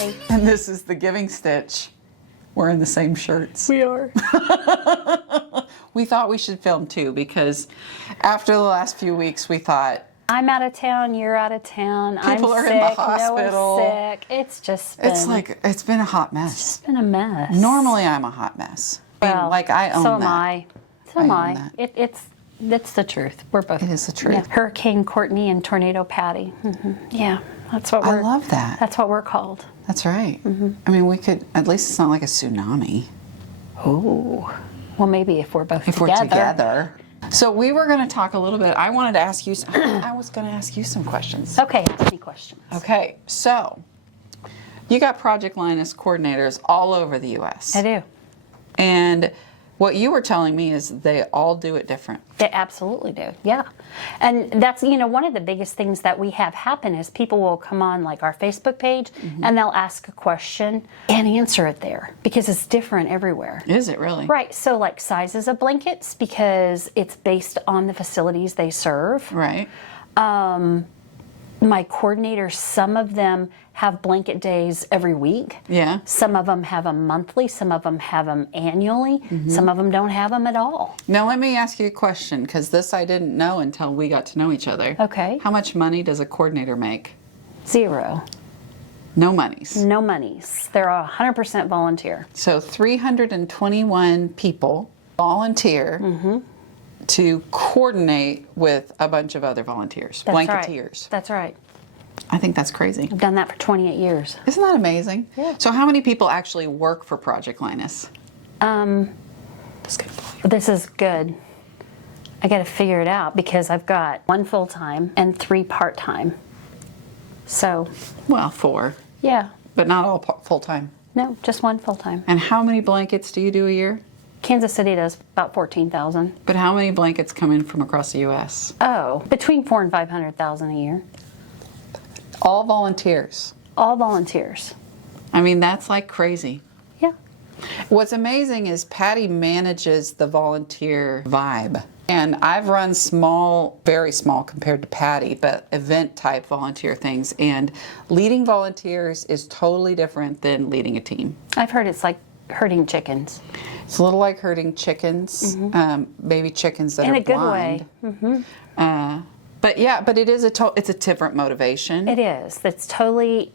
Patty. And this is the Giving Stitch. We're in the same shirts. We are. We thought we should film too because after the last few weeks we thought, I'm out of town, you're out of town, people I'm are sick, in the hospital. Noah's sick. It's just been... It's been a hot mess. It's been a mess. Normally I'm a hot mess. Well, I own so that. am I. So am I. It's the truth. We're both. It is the truth. Yeah. Hurricane Kourtney and Tornado Patty. Yeah, that's what we're... I love that. That's what we're called. That's right. I mean, we could, at least it's not like a tsunami. Oh. Well, maybe if we're both If together. we're together. So we were going to talk a little bit. I wanted to ask you, I was going to ask you some questions. Okay, ask me questions. Okay, so you got Project Linus coordinators all over the U.S. I do. And what you were telling me is they all do it different. They absolutely do, yeah. And that's, one of the biggest things that we have happen is people will come on like our Facebook page and they'll ask a question and answer it there because it's different everywhere. Is it really? Right, so like sizes of blankets because it's based on the facilities they serve. Right. My coordinators, some of them have blanket days every week. Yeah. Some of them have them monthly. Some of them have them annually. Some of them don't have them at all. Now let me ask you a question because this I didn't know until we got to know each other. Okay. How much money does a coordinator make? 0. No monies. No monies. They're 100% volunteer. So 321 people volunteer to coordinate with a bunch of other volunteers, That's blanketeers. Right. That's right. I think that's crazy. I've done that for 28 years. Isn't that amazing? Yeah. So how many people actually work for Project Linus? This is good. I got to figure it out because I've got 1 full-time and 3 part-time. So, Well, 4, yeah. but not all full-time. No, just 1 full-time. And how many blankets do you do a year? Kansas City does about 14,000. But how many blankets come in from across the U.S.? Oh, between 400,000 and 500,000 a year. All volunteers. All volunteers. I mean, that's like crazy. Yeah. What's amazing is Patty manages the volunteer vibe. And I've run small, very small compared to Patty, but event type volunteer things. And leading volunteers is totally different than leading a team. I've heard it's like herding chickens. It's a little like herding chickens, baby chickens that In are a good blind. way. But yeah, but it is it's a different motivation. It is. That's totally,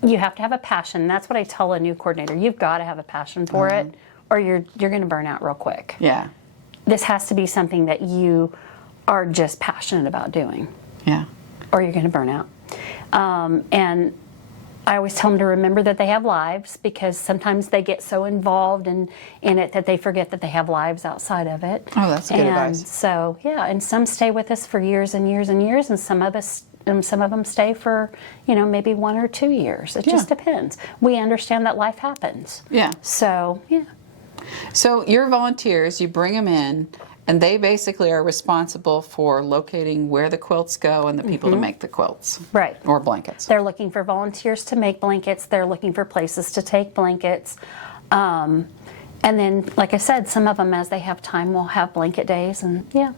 you have to have a passion. That's what I tell a new coordinator. You've got to have a passion for it or you're going to burn out real quick. Yeah. This has to be something that you are just passionate about doing. Yeah. Or you're going to burn out. And I always tell them to remember that they have lives because sometimes they get so involved in it that they forget that they have lives outside of it. Oh, that's good advice. So, yeah, and some stay with us for years and years and years, and some of them stay for, maybe 1 or 2 years. It just depends. We understand that life happens. Yeah. So, yeah. So your volunteers, you bring them in, and they basically are responsible for locating where the quilts go and the people to make the quilts. Right. Or blankets. They're looking for volunteers to make blankets. They're looking for places to take blankets. And then, like I said, some of them, as they have time, will have blanket days. And, yeah.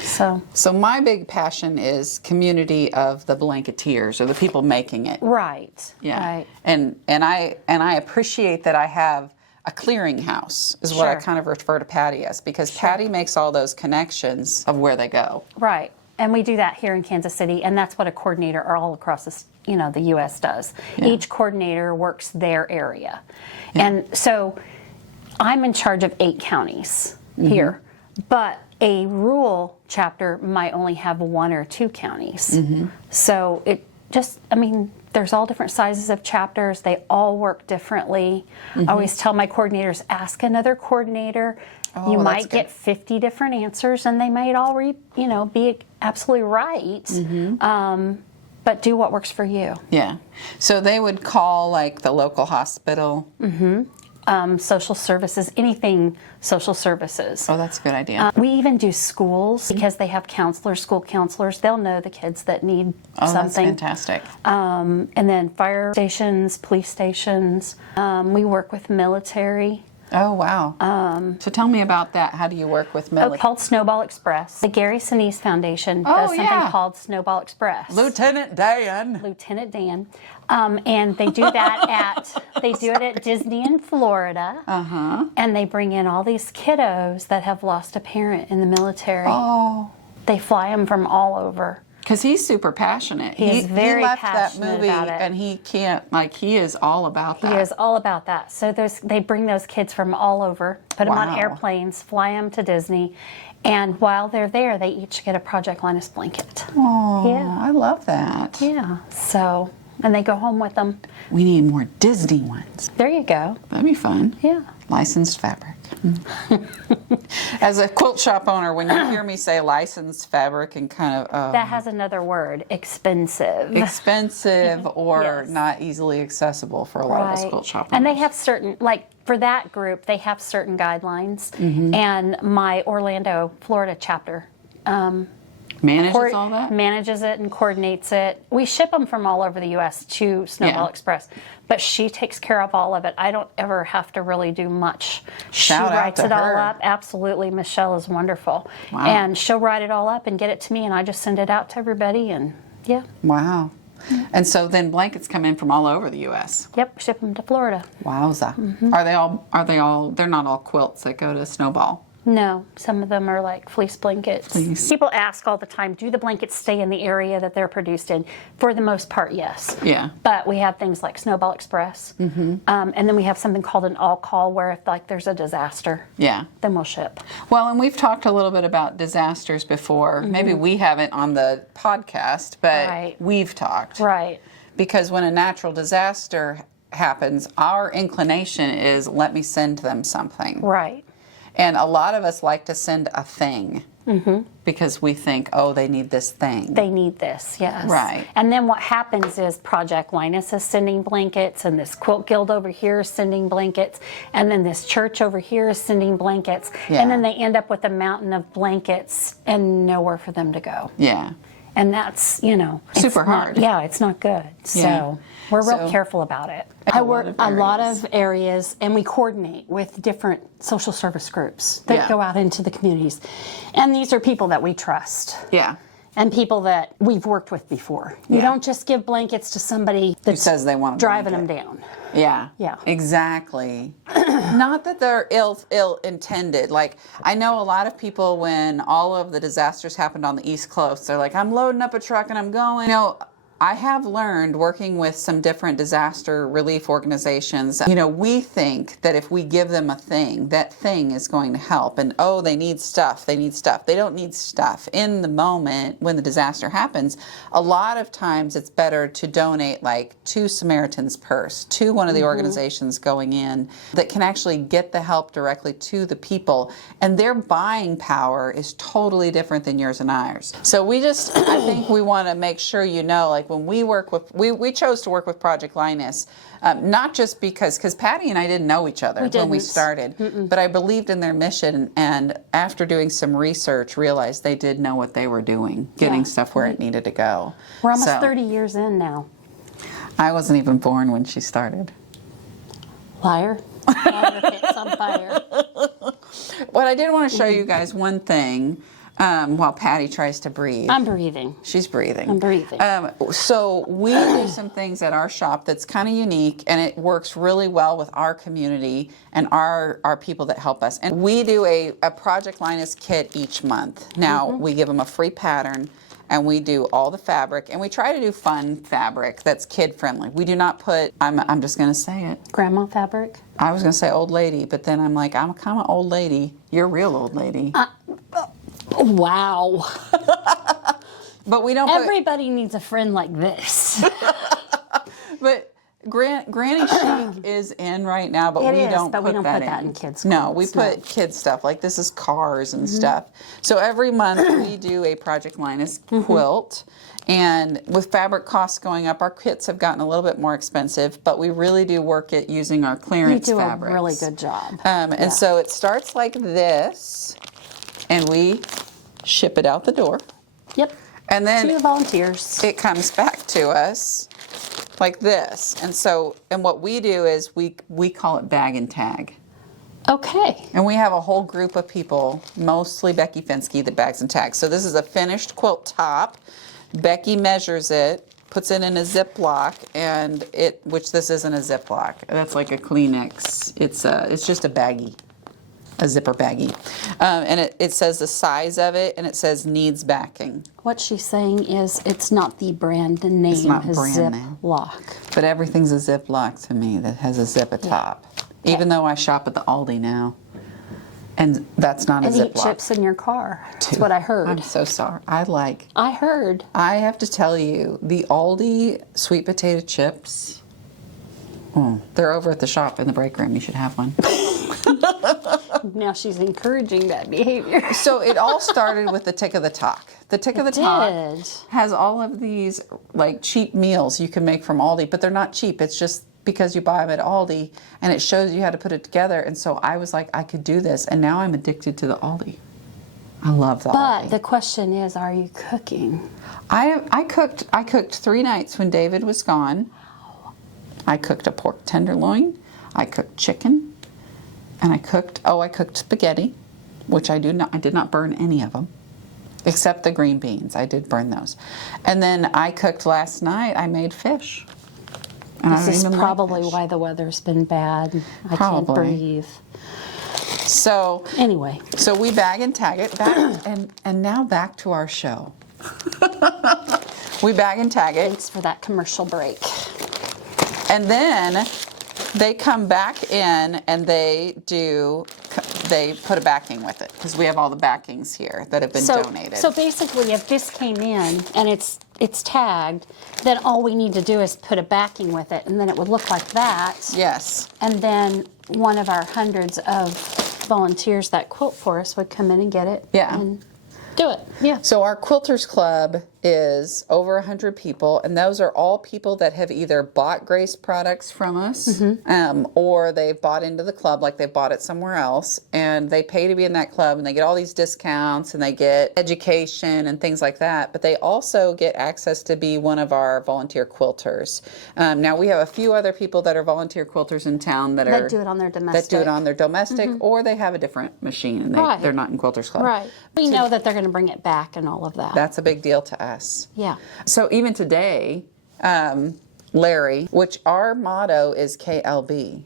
So my big passion is community of the blanketeers or the people making it. Right. Yeah. Right. And I appreciate that I have a clearinghouse is what I kind of refer to Patty as because Patty makes all those connections of where they go. Right. And we do that here in Kansas City, and that's what a coordinator all across the U.S. does. Yeah. Each coordinator works their area. Yeah. And so I'm in charge of 8 counties here, but a rural chapter might only have 1 or 2 counties. So it just, there's all different sizes of chapters. They all work differently. I always tell my coordinators, ask another coordinator. Oh, you might get 50 different answers, and they might all be absolutely right. But do what works for you. Yeah. So they would call like the local hospital. Social services, anything social services. Oh, that's a good idea. We even do schools because they have counselors, school counselors. They'll know the kids that need something. That's fantastic. And then fire stations, police stations. We work with military. Oh, wow. So tell me about that. How do you work with military? Called Snowball Express. The Gary Sinise Foundation Oh, does something yeah. called Snowball Express. Lieutenant Dan. Lieutenant Dan. And they do that they do it at Disney in Florida. And they bring in all these kiddos that have lost a parent in the military. Oh. They fly them from all over. Because he's super passionate. He is very he left passionate that movie about it. and he can't, like, he is all about that. He is all about that. So they bring those kids from all over, put them on Wow. airplanes, fly them to Disney, and while they're there, they each get a Project Linus blanket. Oh, Yeah. I love that. Yeah. So, and they go home with them. We need more Disney ones. There you go. That'd be fun. Yeah. Licensed fabric. As a quilt shop owner, when you hear me say licensed fabric and kind of That has another word, expensive. expensive or Yes. not easily accessible for a lot of us quilt shop owners. And they have certain, like for that group, they have certain guidelines. And my Orlando, Florida chapter manages all that? manages it and coordinates it. We ship them from all over the U.S. to Snowball Yeah. Express, but she takes care of all of it. I don't ever have to really do much. Shout out she writes to it all her. up. Absolutely, Michelle is wonderful, Wow. and she'll write it all up and get it to me, and I just send it out to everybody. And yeah, Wow. And so then blankets come in from all over the U.S. yep, ship them to Florida. Wowza. Are they all, they're not all quilts that go to Snowball. No, some of them are like fleece blankets. People ask all the time, do the blankets stay in the area that they're produced in? For the most part, yes. Yeah. But we have things like Snowball Express. And then we have something called an all-call where if like there's a disaster, Yeah. then we'll ship. Well, and we've talked a little bit about disasters before. Maybe we haven't on the podcast, but Right. we've talked. Right. Because when a natural disaster happens, our inclination is let me send them something. Right. And a lot of us like to send a thing because we think, oh, they need this thing. They need this, yes. Right. And then what happens is Project Linus is sending blankets, and this quilt guild over here is sending blankets, and then this church over here is sending blankets. Yeah. And then they end up with a mountain of blankets and nowhere for them to go. Yeah. And that's, it's Super not- hard. Yeah, it's not good. So Yeah. we're real So- careful about it. I work a lot of areas, and we coordinate with different social service groups that Yeah. go out into the communities. And these are people that we trust. Yeah. And people that we've worked with before. You Yeah. don't just give blankets to somebody that says they want a driving blanket. them down. Yeah. Yeah. Exactly. Not that they're ill intended. Like, I know a lot of people when all of the disasters happened on the East Coast, they're like, I'm loading up a truck and I'm going. I have learned working with some different disaster relief organizations, we think that if we give them a thing, that thing is going to help. And, oh, they need stuff. They need stuff. They don't need stuff. In the moment when the disaster happens, a lot of times it's better to donate like to Samaritan's Purse, to one of the organizations going in that can actually get the help directly to the people. And their buying power is totally different than yours and ours. So I think we want to make sure like, when we work with, we chose to work with Project Linus, not just because Patty and I didn't know each other when we started, but I believed in their mission, and after doing some research, realized they did know what they were doing, getting stuff where it needed to go. We're almost 30 years in now. I wasn't even born when she started. Liar. Liar hits on fire. But I did want to show you guys one thing while Patty tries to breathe. I'm breathing. She's breathing. I'm breathing. So we do some things at our shop that's kind of unique, and it works really well with our community and our people that help us. And we do a Project Linus kit each month. Now, we give them a free pattern, and we do all the fabric, and we try to do fun fabric that's kid-friendly. We do not put, I'm just going to say it. Grandma fabric. I was going to say old lady, but then I'm like, I'm kind of old lady. You're a real old lady. Wow. But we don't Everybody needs a friend like this. But Granny Chic is in right now, but we don't put that in kids' No, we quilts, put kids stuff. Like this is cars and stuff. So every month we do a Project Linus quilt. And with fabric costs going up, our kits have gotten a little bit more expensive, but we really do work at using our clearance You do fabrics. a really good job. And so it starts like this, and we ship it out the door. Yep. And then To the volunteers. it comes back to us like this. And what we do is we call it bag and tag. Okay. And we have a whole group of people, mostly Becky Finsky, that bags and tags. So this is a finished quilt top. Becky measures it, puts it in a Ziploc, and which this isn't a Ziploc. That's like a Kleenex. It's just a baggie, a zipper baggie. And it says the size of it, and it says needs backing. What she's saying is it's not the brand name. It's not brand name. Ziploc. But everything's a Ziploc to me that has a zip atop. Yeah. Even though I shop at the Aldi now. And that's not a And Ziploc. eat chips in your car. That's what I heard. I'm so sorry. I heard. I have to tell you, the Aldi sweet potato chips, they're over at the shop in the break room. You should have one. Now she's encouraging that behavior. So it all started with the Tick of the Talk. The Tick of the Talk did. has all of these like cheap meals you can make from Aldi, but they're not cheap. It's just because you buy them at Aldi, and it shows you how to put it together. And so I was like, I could do this, and now I'm addicted to the Aldi. I love the Aldi. But the question is, are you cooking? I cooked 3 nights when David was gone. I cooked a pork tenderloin. I cooked chicken, and I cooked spaghetti, which I did not burn any of them, except the green beans. I did burn those. And then I cooked last night. I made fish. And This is probably why the weather's been bad. I can't breathe. So Anyway. So we bag and tag it back, and now back to our show. We bag and tag it. Thanks for that commercial break. And then they come back in and they put a backing with it, because we have all the backings here that have been donated. So basically, if this came in and it's tagged, then all we need to do is put a backing with it, and then it would look like that. Yes. And then one of our hundreds of volunteers that quilt for us would come in and get it. Yeah. And do it. Yeah. So our Quilters Club is over 100 people, and those are all people that have either bought Grace products from us, or they've bought into the club, like they bought it somewhere else, and they pay to be in that club, and they get all these discounts, and they get education and things like that, but they also get access to be one of our volunteer quilters. Now we have a few other people that are volunteer quilters in town that do it on their domestic. That do it on their domestic, or they have a different machine, and they're not in Quilters Club. Right. We know that they're going to bring it back and all of that. That's a big deal to us. Yeah. So even today, Larry, which our motto is KLB,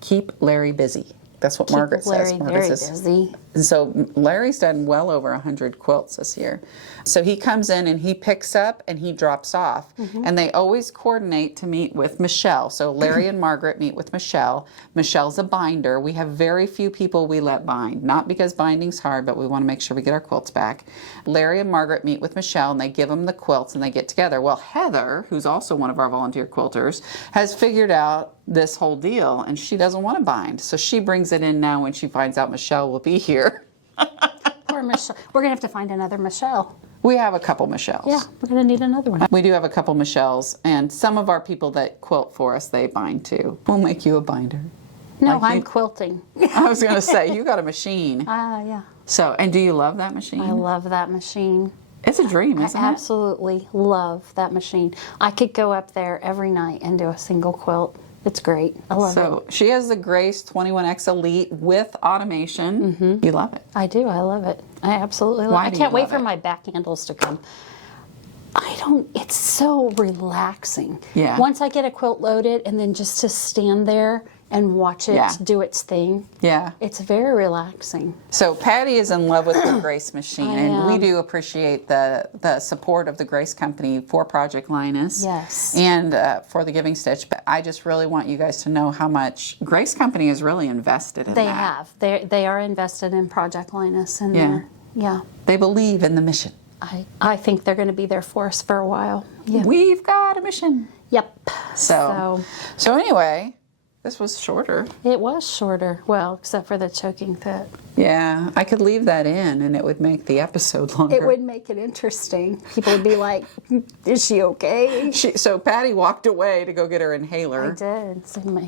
keep Larry busy. That's what Margaret says. Larry very busy. And so Larry's done well over 100 quilts this year. So he comes in and he picks up and he drops off. And they always coordinate to meet with Michelle. So Larry and Margaret meet with Michelle. Michelle's a binder. We have very few people we let bind. Not because binding's hard, but we want to make sure we get our quilts back. Larry and Margaret meet with Michelle and they give them the quilts and they get together. Well, Heather, who's also one of our volunteer quilters, has figured out this whole deal and she doesn't want to bind. So she brings it in now when she finds out Michelle will be here. Poor Michelle. We're going to have to find another Michelle. We have a couple Michelles. Yeah, we're going to need another one. We do have a couple Michelles, and some of our people that quilt for us, they bind too. We'll make you a binder. No, Like I'm you- quilting. I was going to say, you got a machine. Yeah. So, and do you love that machine? I love that machine. It's a dream, isn't I it? absolutely love that machine. I could go up there every night and do a single quilt. It's great. I love it. So she has the Grace 21X Elite with automation. You love it. I do. I love it. I absolutely love Why it. I do can't you wait love for it? my back handles to come. It's so relaxing. Yeah. Once I get a quilt loaded and then just to stand there and watch it do its thing. Yeah. It's very relaxing. So Patty is in love with the Grace machine, I and we am. do appreciate the support of the Grace Company for Project Linus. Yes. And for the Giving Stitch. But I just really want you guys to know how much Grace Company is really invested in They that. have. They are invested in Project Linus. And Yeah. yeah. They believe in the mission. I think they're going to be there for us for a while. Yeah. We've got a mission. Yep. So anyway, this was shorter. It was shorter. Well, except for the choking fit. Yeah, I could leave that in and it would make the episode longer. It would make it interesting. People would be like, is she okay? So Patty walked away to go get her inhaler. I did. It's in my,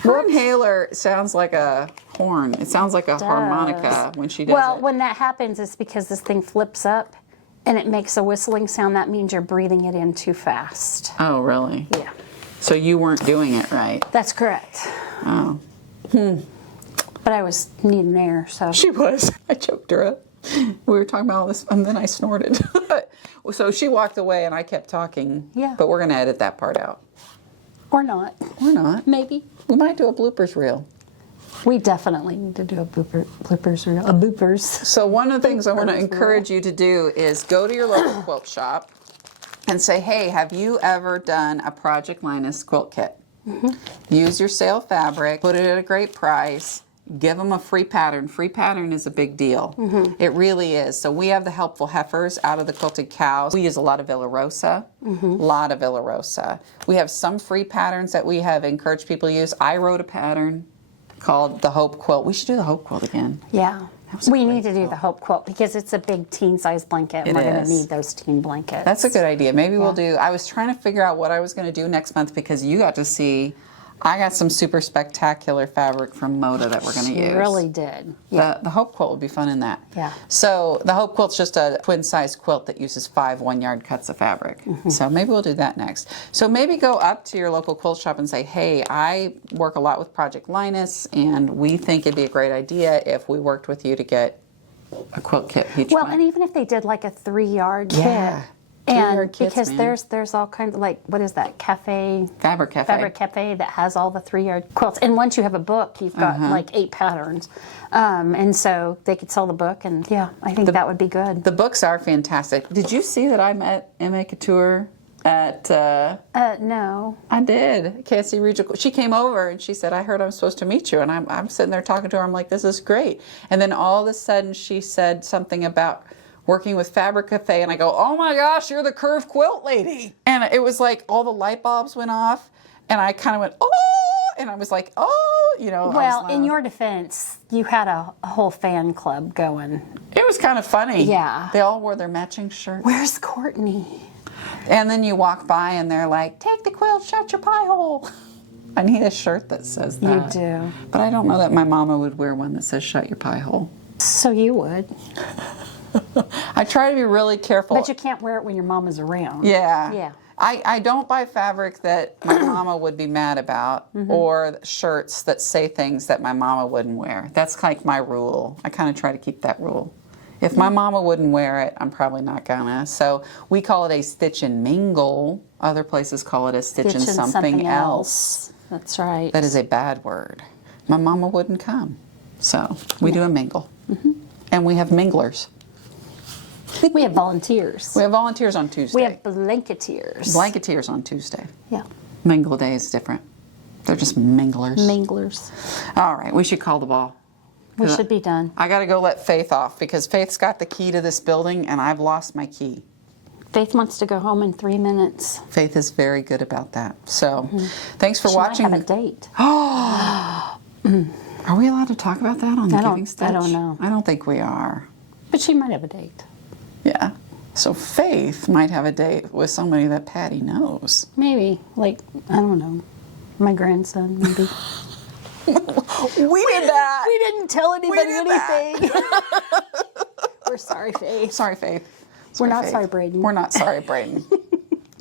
Her inhaler sounds like a horn. It sounds like a harmonica when she does well, it. when that happens, it's because this thing flips up and it makes a whistling sound. That means you're breathing it in too fast. Oh, really? Yeah. So you weren't doing it right. That's correct. Oh. But I was needing air, so. She was. I choked her up. We were talking about all this, and then I snorted. So she walked away, and I kept talking. Yeah. But we're going to edit that part out. Or not. Or not. Maybe. We might do a bloopers reel. We definitely need to do a bloopers reel. A bloopers. So one of the things I want to encourage you to do is go to your local quilt shop and say, hey, have you ever done a Project Linus quilt kit? Use your sale fabric, put it at a great price, give them a free pattern. Free pattern is a big deal. It really is. So we have the helpful heifers out of the quilted cows. We use a lot of Villa Rosa, lot of Villa Rosa. We have some free patterns that we have encouraged people to use. I wrote a pattern called the Hope Quilt. We should do the Hope Quilt again. Yeah. We need to do the Hope Quilt because it's a big teen-size blanket. And It we're going is. to need those teen blankets. That's a good idea. Maybe we'll do, I was trying to figure out what I was going to do next month because you got to see, I got some super spectacular fabric from Moda that we're going to use. You really did. Yeah. The Hope Quilt would be fun in that. Yeah. So the Hope Quilt's just a twin-size quilt that uses 5 one-yard cuts of fabric. So maybe we'll do that next. So maybe go up to your local quilt shop and say, hey, I work a lot with Project Linus, and we think it'd be a great idea if we worked with you to get a quilt kit each Well, month. and even if they did like a 3-yard Yeah. kit. And 3-yard kits, because man. there's all kinds of like, what is that, Fabric Cafe. Fabric Cafe that has all the 3-yard quilts. And once you have a book, you've got like 8 patterns. And so they could sell the book, and yeah, I think that would be good. The books are fantastic. Did you see that I met Emma Couture at... No. I did. KSC Regional. She came over and she said, I heard I'm supposed to meet you. And I'm sitting there talking to her. I'm like, this is great. And then all of a sudden she said something about working with Fabric Cafe. And I go, oh my gosh, you're the curved quilt lady. And it was like all the light bulbs went off. And I kind of went, oh. And I was like, oh, you know. Well, in your defense, you had a whole fan club going. It was kind of funny. Yeah. They all wore their matching shirts. Where's Kourtney? And then you walk by and they're like, take the quilt, shut your pie hole. I need a shirt that says that. You do. But I don't know that my mama would wear one that says shut your pie hole. So you would. I try to be really careful. But you can't wear it when your mama's around. Yeah. Yeah. I don't buy fabric that my mama would be mad about or shirts that say things that my mama wouldn't wear. That's like my rule. I kind of try to keep that rule. If my mama wouldn't wear it, I'm probably not gonna. So we call it a stitch and mingle. Other places call it a stitch and something else. That's right. That is a bad word. My mama wouldn't come. So we do a mingle. And we have minglers. We have volunteers. We have volunteers on Tuesday. We have blanketeers. Blanketeers on Tuesday. Yeah. Mingle day is different. They're just minglers. Minglers. All right, we should call the ball. We should be done. I got to go let Faith off because Faith's got the key to this building and I've lost my key. Faith wants to go home in 3 minutes. Faith is very good about that. So thanks for She watching. might have a date. Are we allowed to talk about that on the Giving Stitch? I don't know. I don't think we are. But she might have a date. Yeah. So Faith might have a date with somebody that Patty knows. Maybe. Like, I don't know. My grandson, maybe. We did that. We didn't tell anybody did that. anything. We're sorry, Faith. Sorry, Faith. We're not Faith. sorry, Braden. We're not sorry, Braden.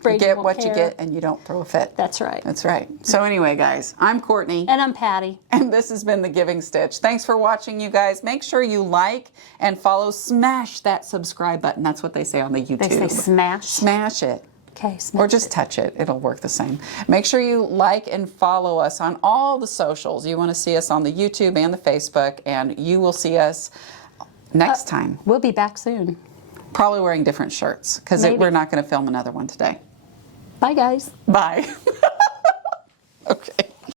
Braden You get won't what you care. get and you don't throw a fit. That's right. That's right. So anyway, guys, I'm Kourtney. And I'm Patty. And this has been The Giving Stitch. Thanks for watching, you guys. Make sure you like and follow. Smash that subscribe button. That's what they say on the YouTube. They say smash. Smash it. Okay, smash. Or just touch it. It'll work the same. Make sure you like and follow us on all the socials. You want to see us on the YouTube and the Facebook, and you will see us next time. We'll be back soon. Probably wearing different shirts because Maybe. we're not going to film another one today. Bye, guys. Bye.